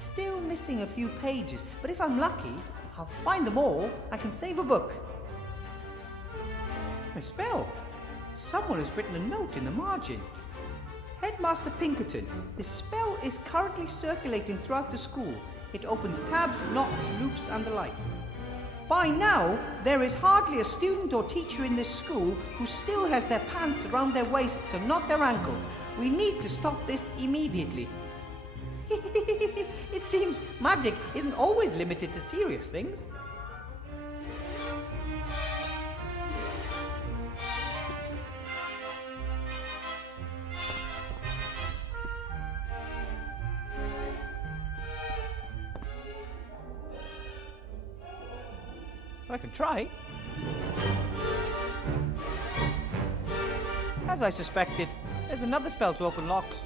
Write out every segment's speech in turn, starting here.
Still missing a few pages, but if I'm lucky, I'll find them all. I can save a book. A spell. Someone has written a note in the margin. Headmaster Pinkerton, this spell is currently circulating throughout the school. It opens tabs, knots, loops, and the like. By now, there is hardly a student or teacher in this school who still has their pants around their waists and not their ankles. We need to stop this immediately. It seems magic isn't always limited to serious things. I can try. As I suspected, there's another spell to open locks.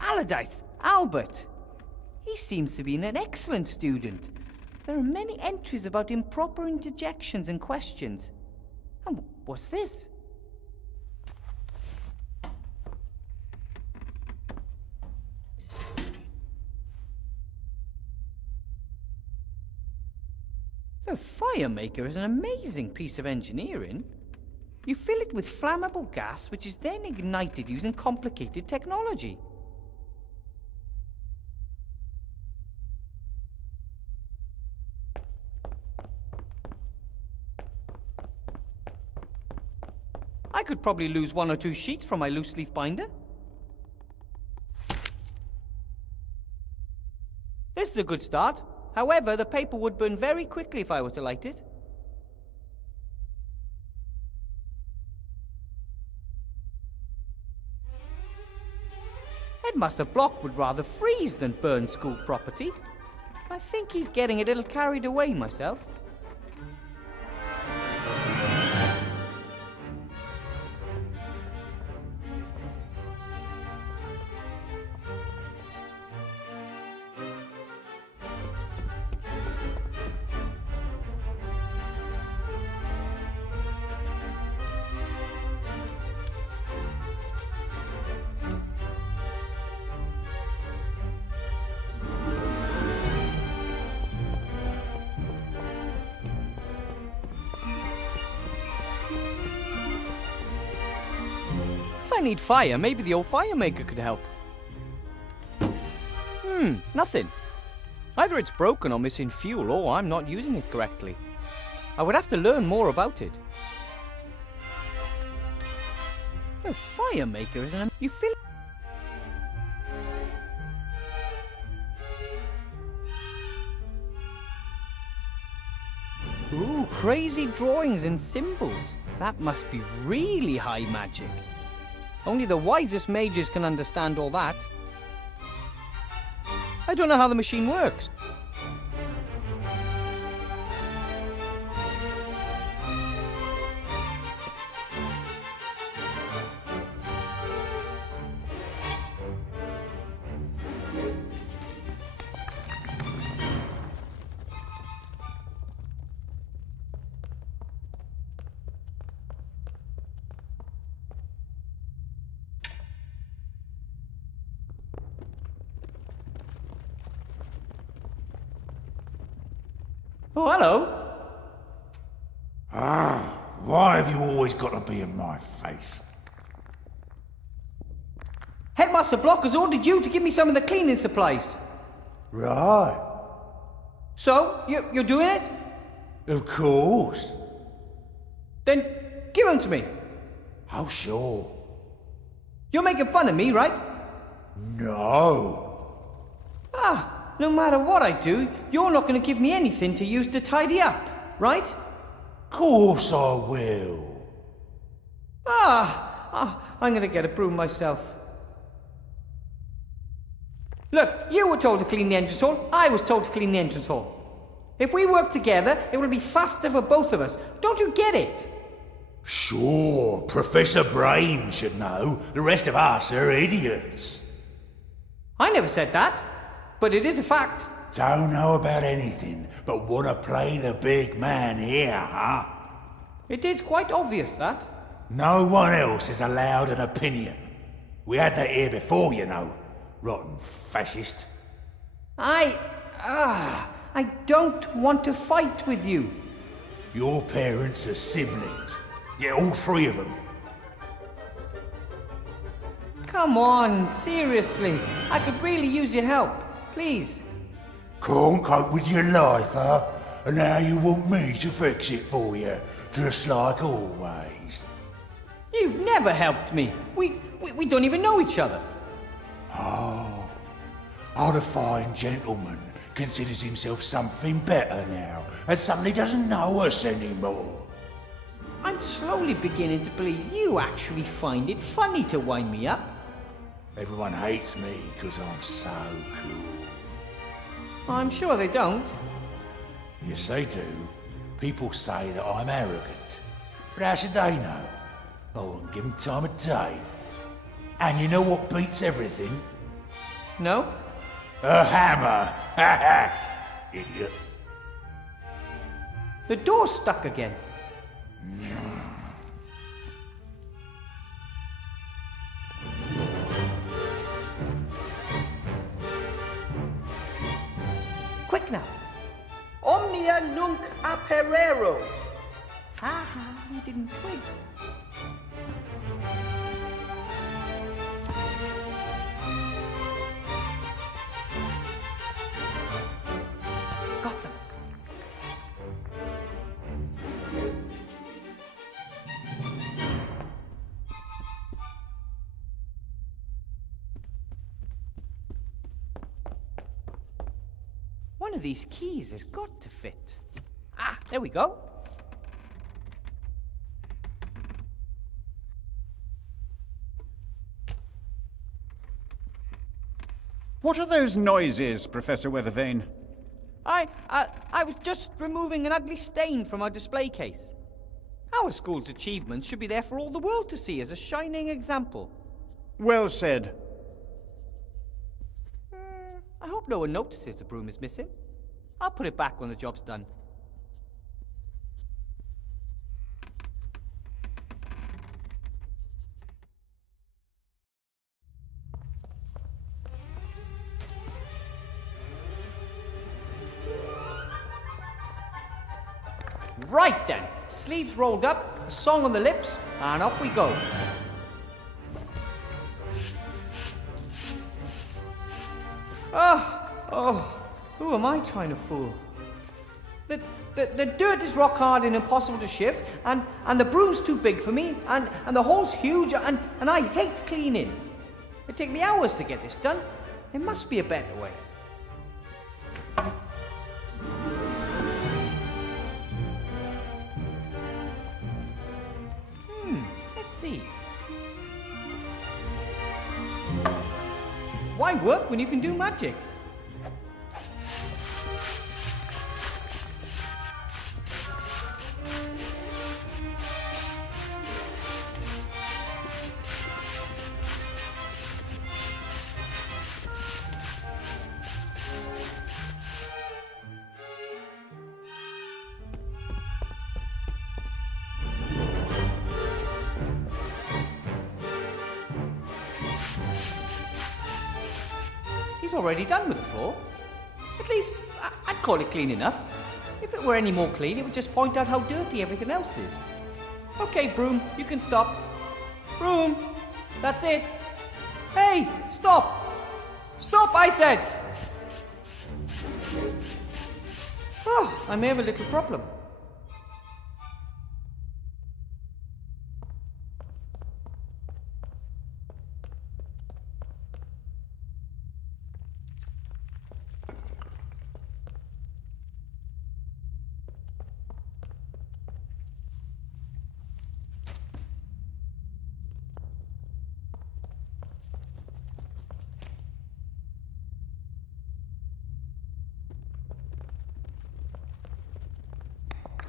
Allardyce, Albert. He seems to be an excellent student. There are many entries about improper interjections and questions. And what's this? The fire maker is an amazing piece of engineering. You fill it with flammable gas, which is then ignited using complicated technology. I could probably lose 1 or 2 sheets from my loose leaf binder. This is a good start. However, the paper would burn very quickly if I were to light it. Headmaster Block would rather freeze than burn school property. I think he's getting a little carried away myself. If I need fire, maybe the old fire maker could help. Nothing. Either it's broken or missing fuel, or I'm not using it correctly. I would have to learn more about it. The fire maker is an... You feel... Ooh, crazy drawings and symbols. That must be really high magic. Only the wisest mages can understand all that. I don't know how the machine works. Oh, hello. Why have you always got to be in my face? Headmaster Block has ordered you to give me some of the cleaning supplies. Right. So, you're doing it? Of course. Then give them to me. How sure? You're making fun of me, right? No. No matter what I do, you're not going to give me anything to use to tidy up, right? Course I will. I'm going to get a broom myself. Look, you were told to clean the entrance hall, I was told to clean the entrance hall. If we work together, it will be faster for both of us. Don't you get it? Sure, Professor Brain should know. The rest of us are idiots. I never said that, but it is a fact. Don't know about anything, but wanna play the big man here, huh? It is quite obvious that. No one else is allowed an opinion. We had that here before, you know. Rotten fascist. I don't want to fight with you. Your parents are siblings. Yeah, all three of them. Come on, seriously. I could really use your help. Please. Can't cope with your life, huh? And now you want me to fix it for you, just like always. You've never helped me. We don't even know each other. Oh, the fine gentleman considers himself something better now, and suddenly doesn't know us anymore. I'm slowly beginning to believe you actually find it funny to wind me up. Everyone hates me because I'm so cool. I'm sure they don't. Yes, they do. People say that I'm arrogant. But how should they know? I wouldn't give them time of day. And you know what beats everything? No? A hammer! Ha ha! Idiot. The door's stuck again. Quick now. Omnia nunc aperero. Ha ha, he didn't twig. Got them. One of these keys has got to fit. Ah, there we go. What are those noises, Professor Weathervane? I was just removing an ugly stain from our display case. Our school's achievements should be there for all the world to see as a shining example. Well said. I hope no one notices the broom is missing. I'll put it back when the job's done. Right then, sleeves rolled up, a song on the lips, and off we go. Who am I trying to fool? The dirt is rock hard and impossible to shift, and the broom's too big for me, and the hole's huge, and I hate cleaning. It'd take me hours to get this done. There must be a better way. Let's see. Why work when you can do magic? He's already done with the floor. At least, I'd call it clean enough. If it were any more clean, it would just point out how dirty everything else is. Okay, broom, you can stop. Broom, that's it. Hey, stop! Stop, I said! Oh, I may have a little problem.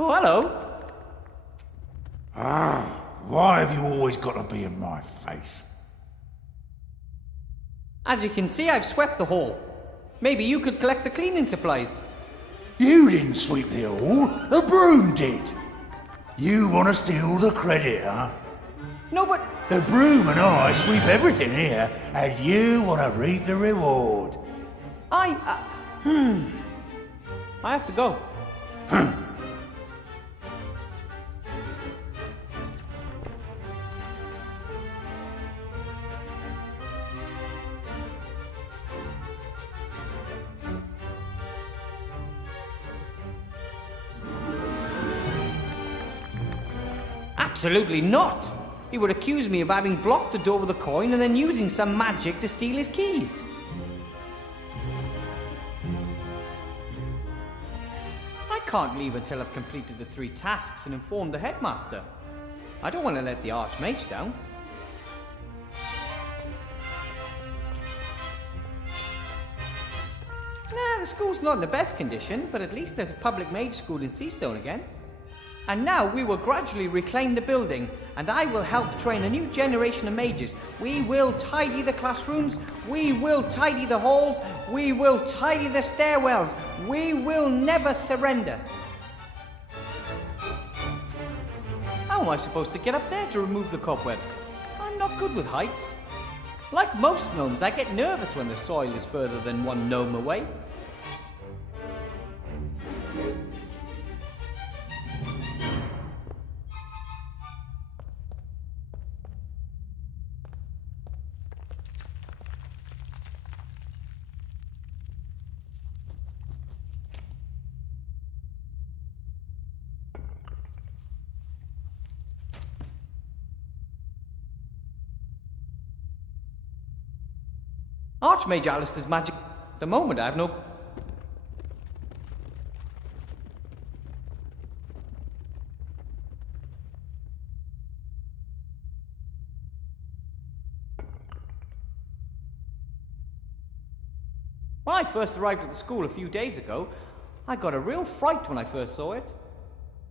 Oh, hello. Why have you always got to be in my face? As you can see, I've swept the hall. Maybe you could collect the cleaning supplies. You didn't sweep the hall, the broom did. You want to steal the credit, huh? No, but... The broom and I sweep everything here, and you want to reap the reward. I have to go. Absolutely not! He would accuse me of having blocked the door with a coin and then using some magic to steal his keys. I can't leave until I've completed the 3 tasks and informed the headmaster. I don't want to let the Archmage down. Nah, the school's not in the best condition, but at least there's a public mage school in Seastone again. And now we will gradually reclaim the building, and I will help train a new generation of mages. We will tidy the classrooms, we will tidy the halls, we will tidy the stairwells. We will never surrender. How am I supposed to get up there to remove the cobwebs? I'm not good with heights. Like most gnomes, I get nervous when the soil is further than 1 gnome away. Archmage Alistair's magic... At the moment, I have no... When I first arrived at the school a few days ago, I got a real fright when I first saw it.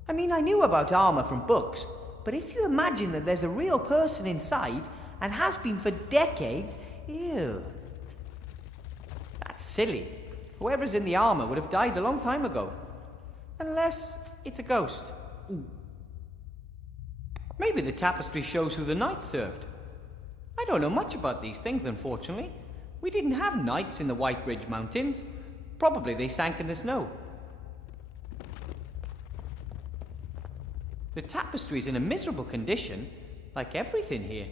I mean, I knew about armor from books, but if you imagine that there's a real person inside, and has been for decades, ew. That's silly. Whoever's in the armor would have died a long time ago. Unless it's a ghost. Maybe the tapestry shows who the knights served. I don't know much about these things, unfortunately. We didn't have knights in the White Ridge Mountains. Probably they sank in the snow. The tapestry's in a miserable condition, like everything here.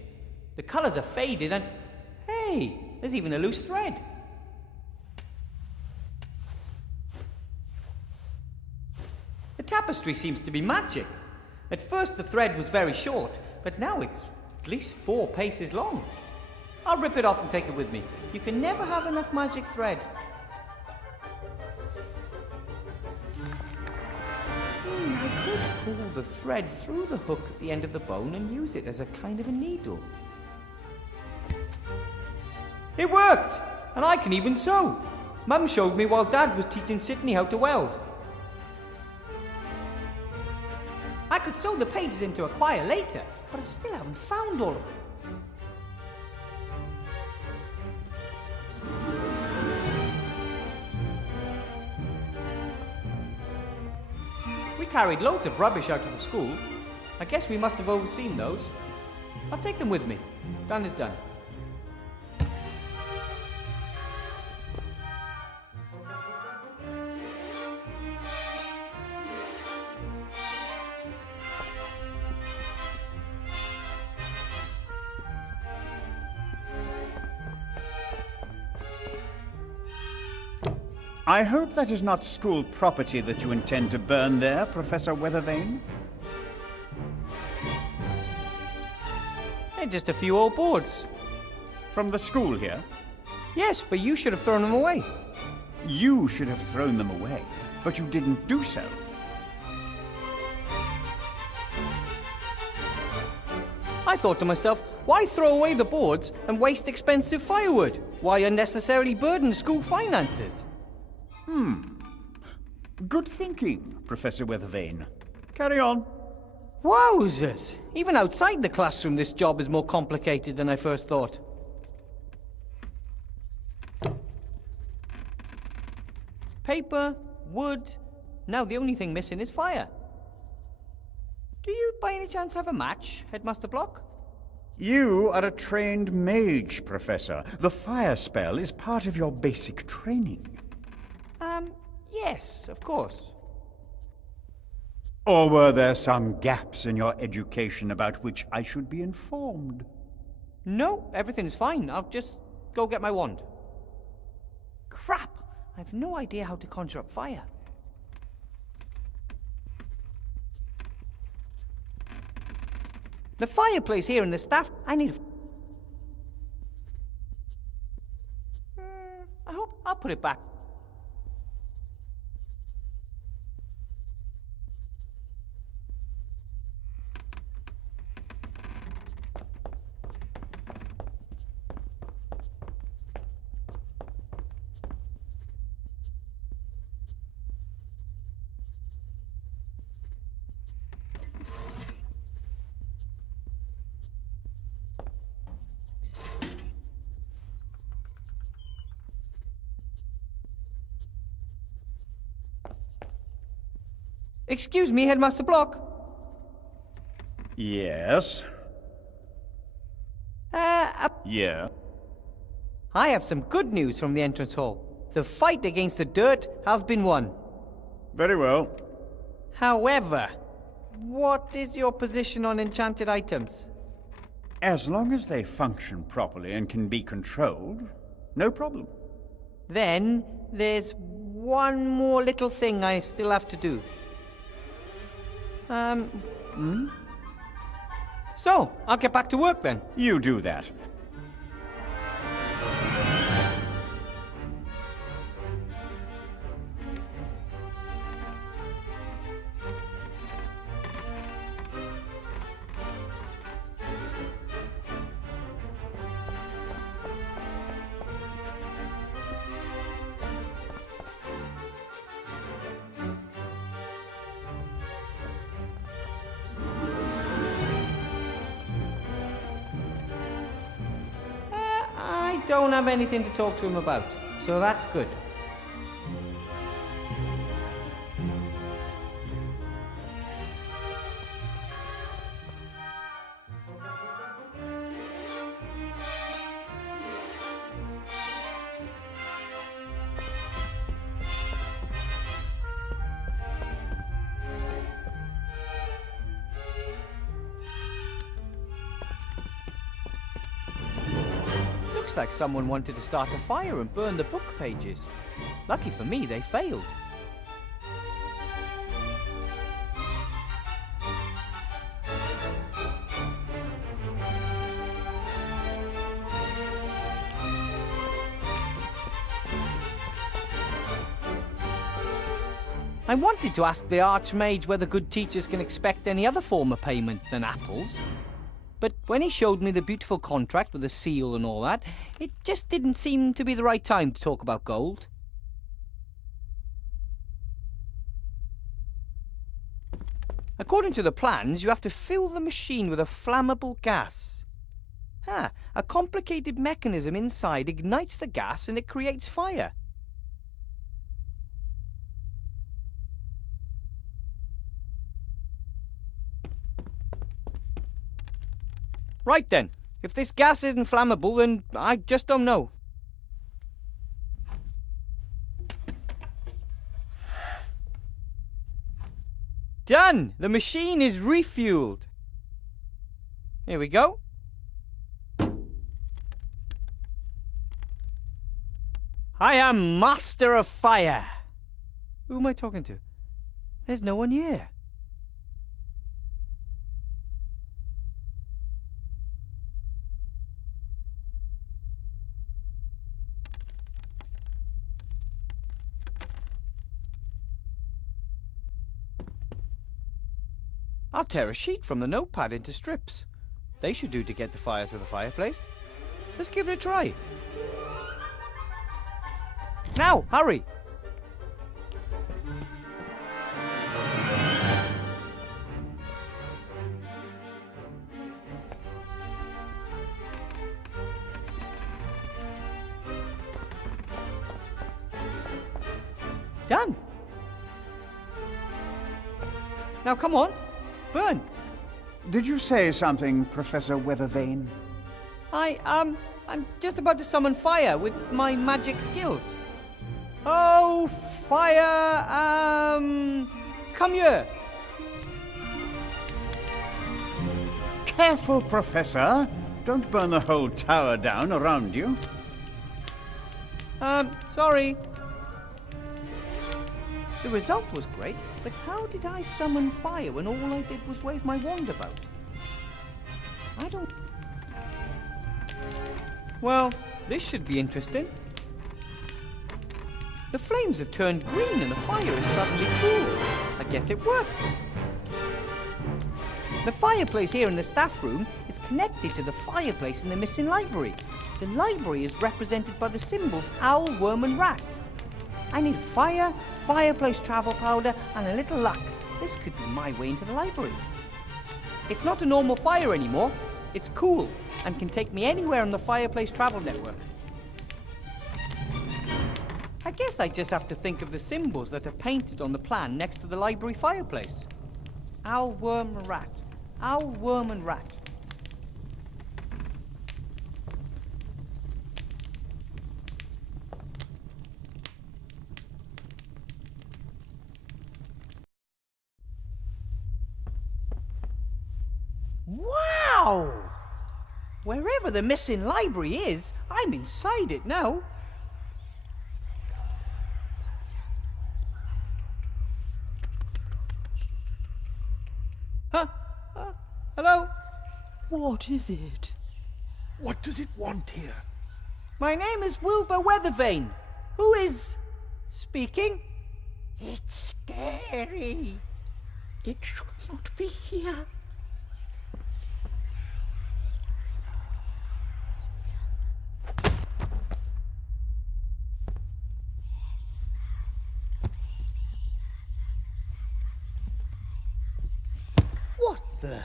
The colours are faded and... Hey, there's even a loose thread. The tapestry seems to be magic. At first the thread was very short, but now it's at least 4 paces long. I'll rip it off and take it with me. You can never have enough magic thread. I could pull the thread through the hook at the end of the bone and use it as a kind of a needle. It worked! And I can even sew. Mum showed me while Dad was teaching Sydney how to weld. I could sew the pages into a quire later, but I still haven't found all of them. We carried loads of rubbish out of the school. I guess we must have overseen those. I'll take them with me. Done is done. I hope that is not school property that you intend to burn there, Professor Weathervane. They're just a few old boards. From the school here? Yes, but you should have thrown them away. You should have thrown them away, but you didn't do so. I thought to myself, why throw away the boards and waste expensive firewood? Why unnecessarily burden school finances? Good thinking, Professor Weathervane. Carry on. Wowzers! Even outside the classroom, this job is more complicated than I first thought. Paper, wood. Now the only thing missing is fire. Do you by any chance have a match, Headmaster Block? You are a trained mage, Professor. The fire spell is part of your basic training. Yes, of course. Or were there some gaps in your education about which I should be informed? No, everything is fine. I'll just go get my wand. Crap! I've no idea how to conjure up fire. The fireplace here in the staff... I need... I hope I'll put it back. Excuse me, Headmaster Block. Yes? Yeah? I have some good news from the entrance hall. The fight against the dirt has been won. Very well. However, what is your position on enchanted items? As long as they function properly and can be controlled, no problem. Then, there's one more little thing I still have to do. So, I'll get back to work then. You do that. I don't have anything to talk to him about, so that's good. Looks like someone wanted to start a fire and burn the book pages. Lucky for me, they failed. I wanted to ask the Archmage whether good teachers can expect any other form of payment than apples. But when he showed me the beautiful contract with the seal and all that, it just didn't seem to be the right time to talk about gold. According to the plans, you have to fill the machine with a flammable gas. A complicated mechanism inside ignites the gas and it creates fire. Right then, if this gas isn't flammable, then I just don't know. Done! The machine is refueled. Here we go. I am Master of Fire. Who am I talking to? There's no one here. I'll tear a sheet from the notepad into strips. They should do to get the fire to the fireplace. Let's give it a try. Now, hurry! Done. Now come on, burn. Did you say something, Professor Weathervane? I'm just about to summon fire with my magic skills. Oh, fire, come here. Careful, Professor. Don't burn the whole tower down around you. Sorry. The result was great, but how did I summon fire when all I did was wave my wand about? I don't... Well, this should be interesting. The flames have turned green and the fire is suddenly cool. I guess it worked. The fireplace here in the staff room is connected to the fireplace in the missing library. The library is represented by the symbols owl, worm and rat. I need fire, fireplace travel powder and a little luck. This could be my way into the library. It's not a normal fire anymore. It's cool and can take me anywhere on the fireplace travel network. I guess I just have to think of the symbols that are painted on the plan next to the library fireplace. Owl, worm and rat. Owl, worm and rat. Wow! Wherever the missing library is, I'm inside it now. Huh? Hello? What is it? What does it want here? My name is Wilbur Weathervane. Who is speaking? It's scary. It should not be here. What the?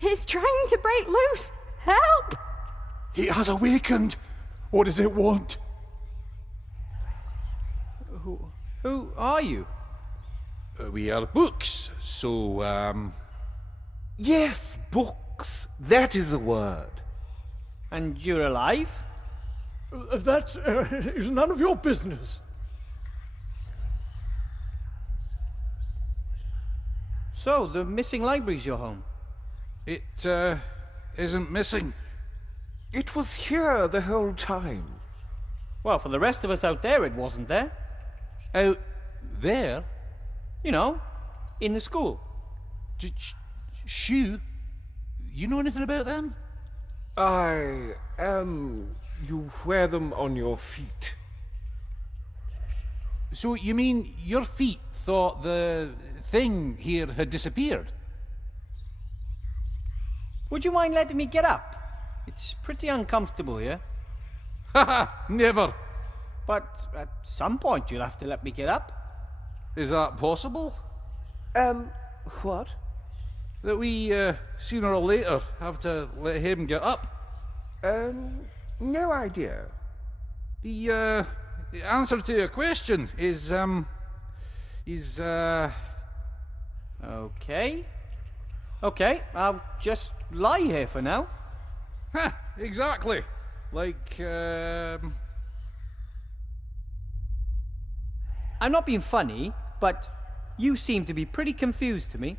It's trying to break loose! Help! It has awakened. What does it want? Who are you? We are books, so, Yes, books. That is the word. And you're alive? That is none of your business. So, the missing library's your home? It, isn't missing. It was here the whole time. Well, for the rest of us out there, it wasn't there. Out there? You know, in the school. Shoe? You know anything about them? You wear them on your feet. So you mean your feet thought the thing here had disappeared? Would you mind letting me get up? It's pretty uncomfortable here. Haha, never. But at some point you'll have to let me get up. Is that possible? What? That we, sooner or later, have to let him get up? No idea. The answer to your question is, Okay. Okay, I'll just lie here for now. Ha! Exactly. Like, I'm not being funny, but you seem to be pretty confused to me.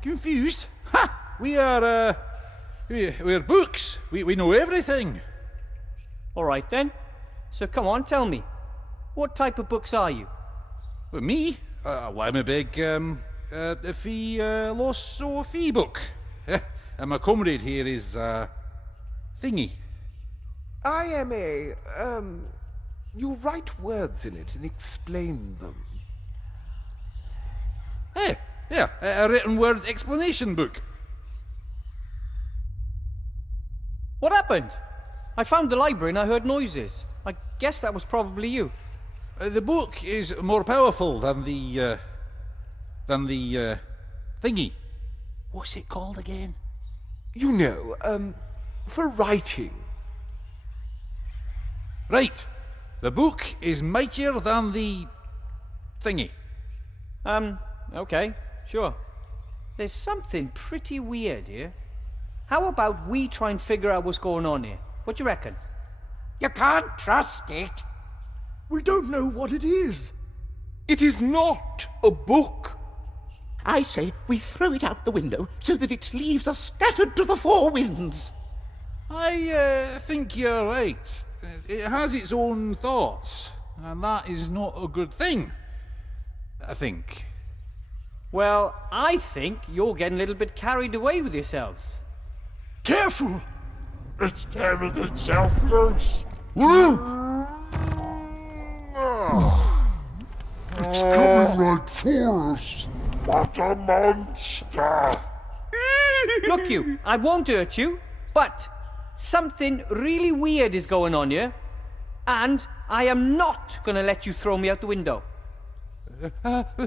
Confused? Ha! We're books. We know everything. All right then. So come on, tell me. What type of books are you? Well, me? Well, I'm a big, fee book. And my comrade here is, Thingy. I am you write words in it and explain them. Hey, yeah, a written word explanation book. What happened? I found the library and I heard noises. I guess that was probably you. The book is more powerful than the thingy. What's it called again? You know, for writing. Right. The book is mightier than the thingy. Okay, sure. There's something pretty weird here. How about we try and figure out what's going on here? What do you reckon? You can't trust it. We don't know what it is. It is not a book. I say we throw it out the window so that its leaves are scattered to the four winds. I think you're right. It has its own thoughts, and that is not a good thing. I think. Well, I think you're getting a little bit carried away with yourselves. Careful! It's tearing itself loose. It's coming right for us. What a monster! Look you, I won't hurt you, but something really weird is going on here, and I am not going to let you throw me out the window.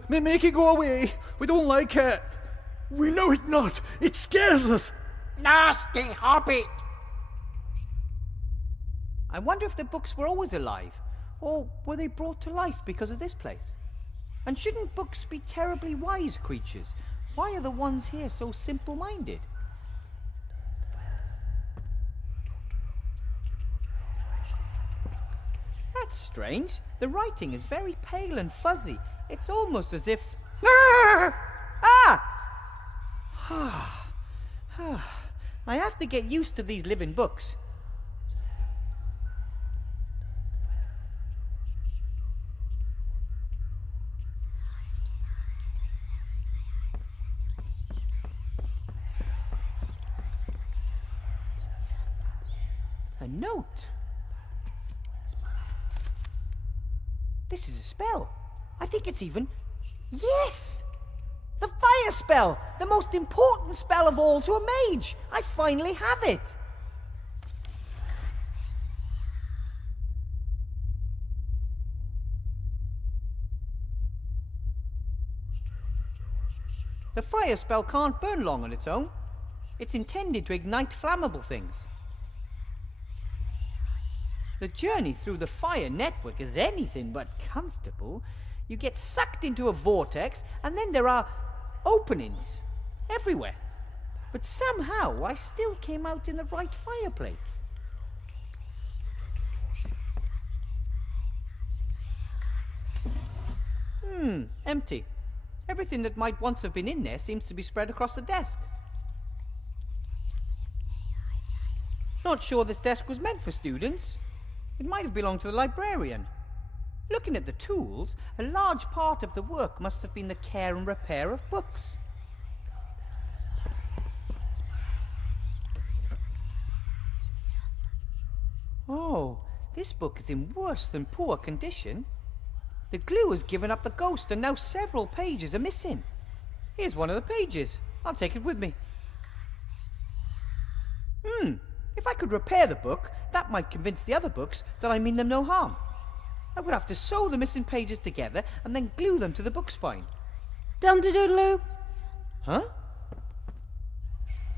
Make it go away. We don't like it. We know it not. It scares us. Nasty hobbit. I wonder if the books were always alive, or were they brought to life because of this place? And shouldn't books be terribly wise creatures? Why are the ones here so simple-minded? That's strange. The writing is very pale and fuzzy. It's almost as if... Ah! I have to get used to these living books. A note. This is a spell. I think it's even... Yes! The fire spell! The most important spell of all to a mage! I finally have it! The fire spell can't burn long on its own. It's intended to ignite flammable things. The journey through the fire network is anything but comfortable. You get sucked into a vortex, and then there are openings everywhere. But somehow I still came out in the right fireplace. Empty. Everything that might once have been in there seems to be spread across the desk. Not sure this desk was meant for students. It might have belonged to the librarian. Looking at the tools, a large part of the work must have been the care and repair of books. Oh, this book is in worse than poor condition. The glue has given up the ghost and now several pages are missing. Here's one of the pages. I'll take it with me. If I could repair the book, that might convince the other books that I mean them no harm. I would have to sew the missing pages together and then glue them to the book spine. Dum-de-doodle-oo. Huh?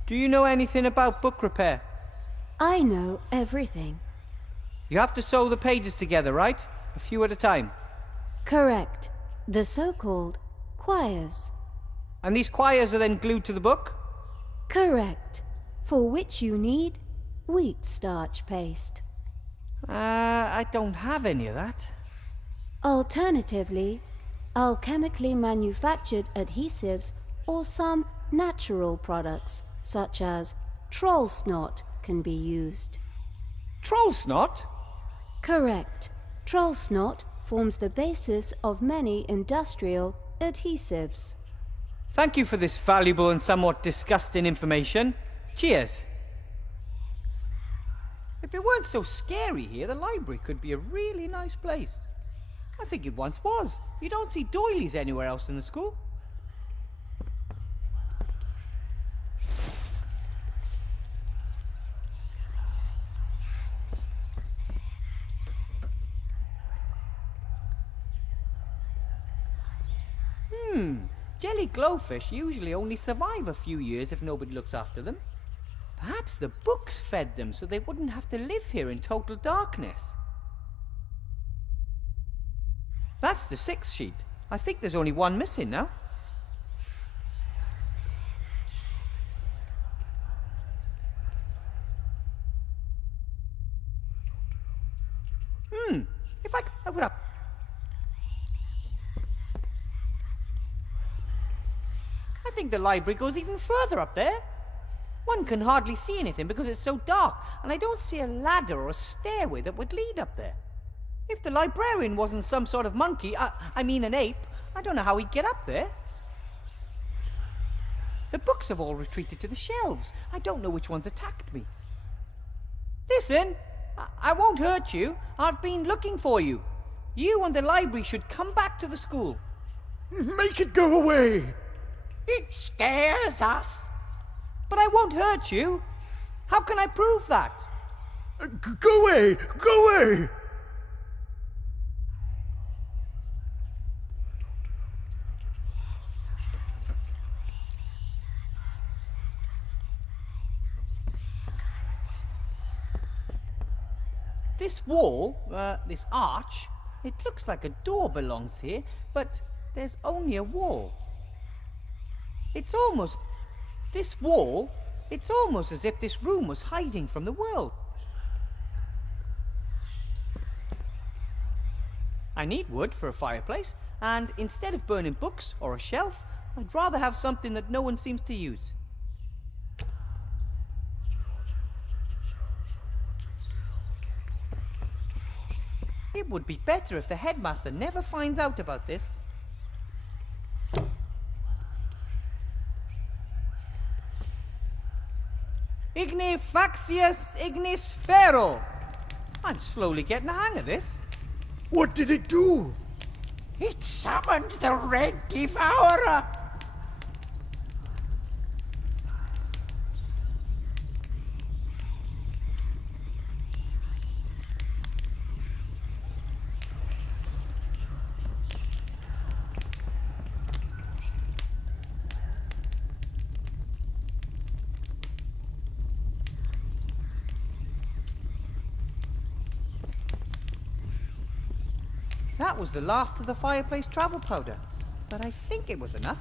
Do you know anything about book repair? I know everything. You have to sew the pages together, right? A few at a time. Correct. The so-called quires. And these quires are then glued to the book? Correct. For which you need wheat starch paste. I don't have any of that. Alternatively, alchemically manufactured adhesives or some natural products, such as troll snot, can be used. Troll snot? Correct. Troll snot forms the basis of many industrial adhesives. Thank you for this valuable and somewhat disgusting information. Cheers. If it weren't so scary here, the library could be a really nice place. I think it once was. You don't see doilies anywhere else in the school. Jelly glowfish usually only survive a few years if nobody looks after them. Perhaps the books fed them so they wouldn't have to live here in total darkness. That's the 6th sheet. I think there's only one missing now. If I could open up. I think the library goes even further up there. One can hardly see anything because it's so dark, and I don't see a ladder or a stairway that would lead up there. If the librarian wasn't some sort of monkey, I mean an ape, I don't know how he'd get up there. The books have all retreated to the shelves. I don't know which ones attacked me. Listen, I won't hurt you. I've been looking for you. You and the library should come back to the school. Make it go away! It scares us. But I won't hurt you. How can I prove that? Go away! Go away! This wall, this arch, it looks like a door belongs here, but there's only a wall. It's almost as if this room was hiding from the world. I need wood for a fireplace, and instead of burning books or a shelf, I'd rather have something that no one seems to use. It would be better if the headmaster never finds out about this. Igni faxius ignis ferro. I'm slowly getting the hang of this. What did it do? It summoned the Red Devourer. That was the last of the fireplace travel powder, but I think it was enough.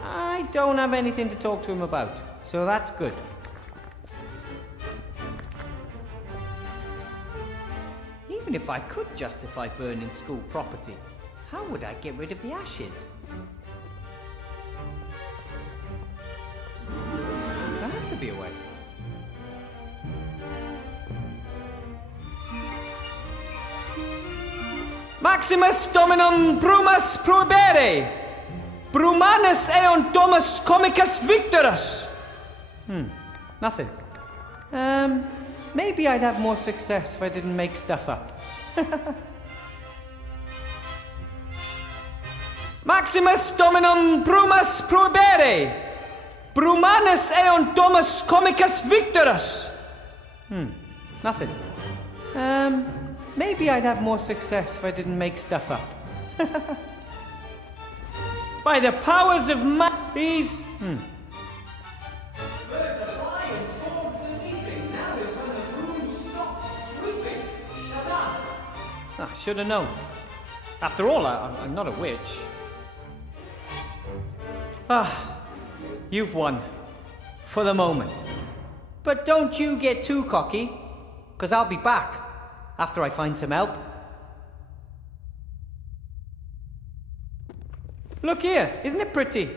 I don't have anything to talk to him about, so that's good. Even if I could justify burning school property, how would I get rid of the ashes? There has to be a way. Maximus Dominum Brumas Probere! Brumanus eon domus comicus victorus! Nothing. Maybe I'd have more success if I didn't make stuff up. Maximus Dominum Brumas Probere! Brumanus eon domus comicus victorus! Nothing. Maybe I'd have more success if I didn't make stuff up. By the powers of these. Birds are flying, toads are leaping. Now is when the broom stops sweeping. Shazam! I should have known. After all, I'm not a witch. You've won. For the moment. But don't you get too cocky, because I'll be back after I find some help. Look here, isn't it pretty?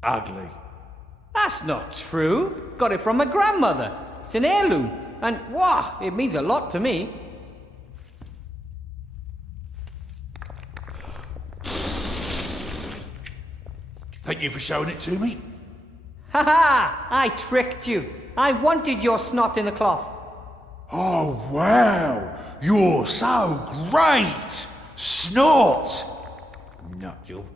Ugly. That's not true. Got it from my grandmother. It's an heirloom. And, wow, it means a lot to me. Thank you for showing it to me. Ha ha! I tricked you. I wanted your snot in the cloth. Oh, wow! You're so great! Snot! Nigel.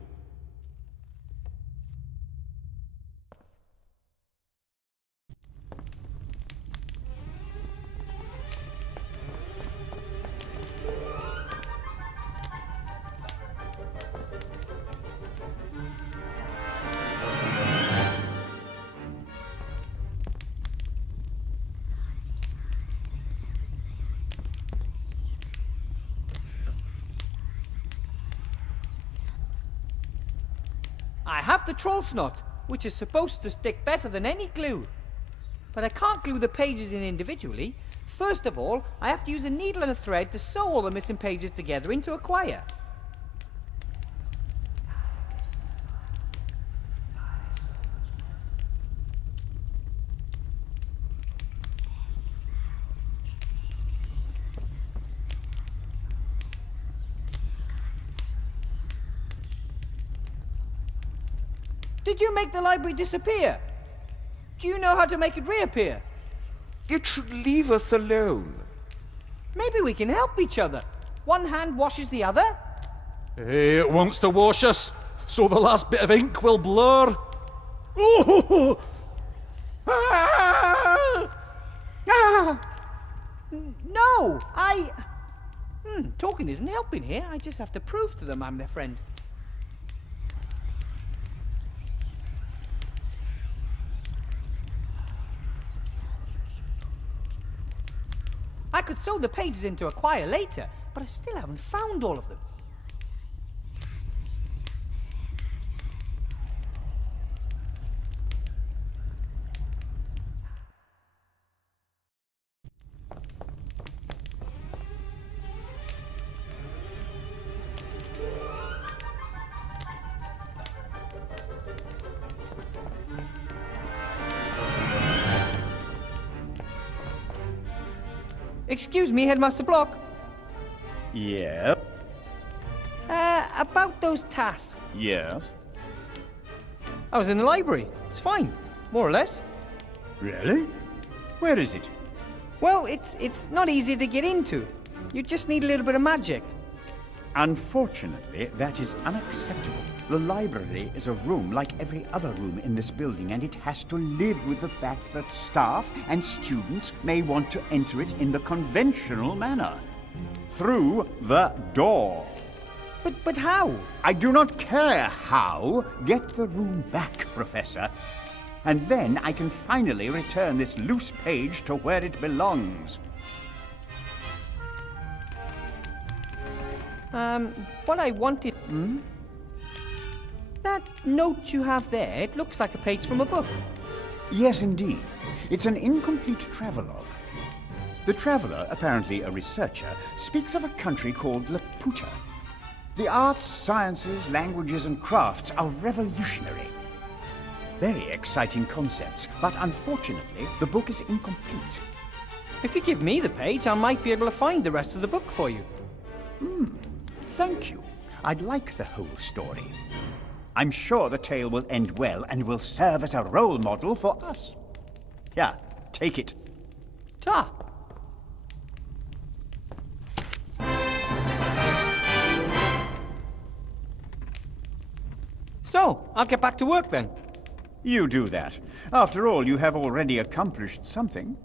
I have the troll snot, which is supposed to stick better than any glue. But I can't glue the pages in individually. First of all, I have to use a needle and a thread to sew all the missing pages together into a quire. Did you make the library disappear? Do you know how to make it reappear? It should leave us alone. Maybe we can help each other. One hand washes the other. It wants to wash us, so the last bit of ink will blur. Oh! No, talking isn't helping here. I just have to prove to them I'm their friend. I could sew the pages into a quire later, but I still haven't found all of them. Excuse me, Headmaster Block. Yep. About those tasks. Yes. I was in the library. It's fine, more or less. Really? Where is it? Well, it's not easy to get into. You just need a little bit of magic. Unfortunately, that is unacceptable. The library is a room like every other room in this building, and it has to live with the fact that staff and students may want to enter it in the conventional manner. Through the door. But how? I do not care how. Get the room back, Professor. And then I can finally return this loose page to where it belongs. What I wanted... That note you have there, it looks like a page from a book. Yes, indeed. It's an incomplete travelogue. The traveler, apparently a researcher, speaks of a country called Laputa. The arts, sciences, languages, and crafts are revolutionary. Very exciting concepts, but unfortunately, the book is incomplete. If you give me the page, I might be able to find the rest of the book for you. Thank you. I'd like the whole story. I'm sure the tale will end well and will serve as a role model for us. Here, take it. Ta! So, I'll get back to work then. You do that. After all, you have already accomplished something.